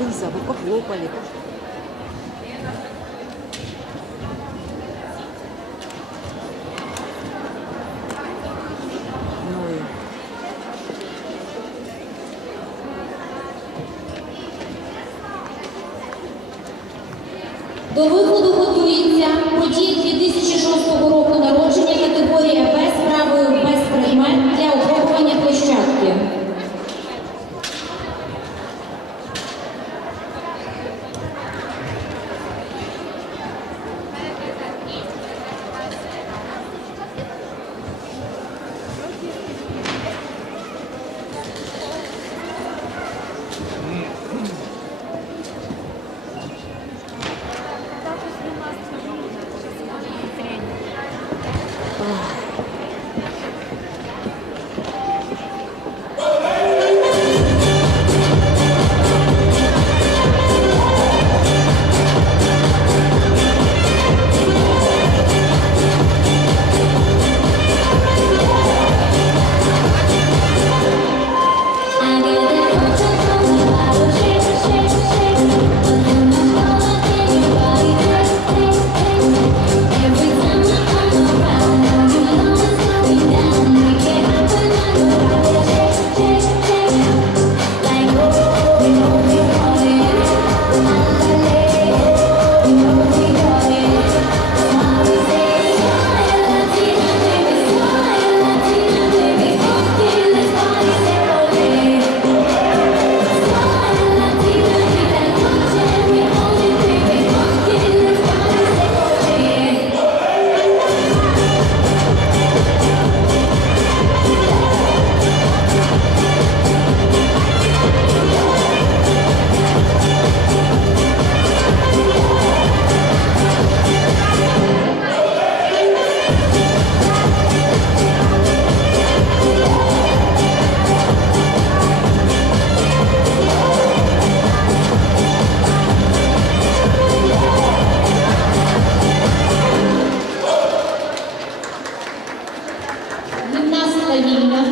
Лиза, вы похлопали. Ну До виходу готується подій 2006 року народження категорії. 감사드립니다.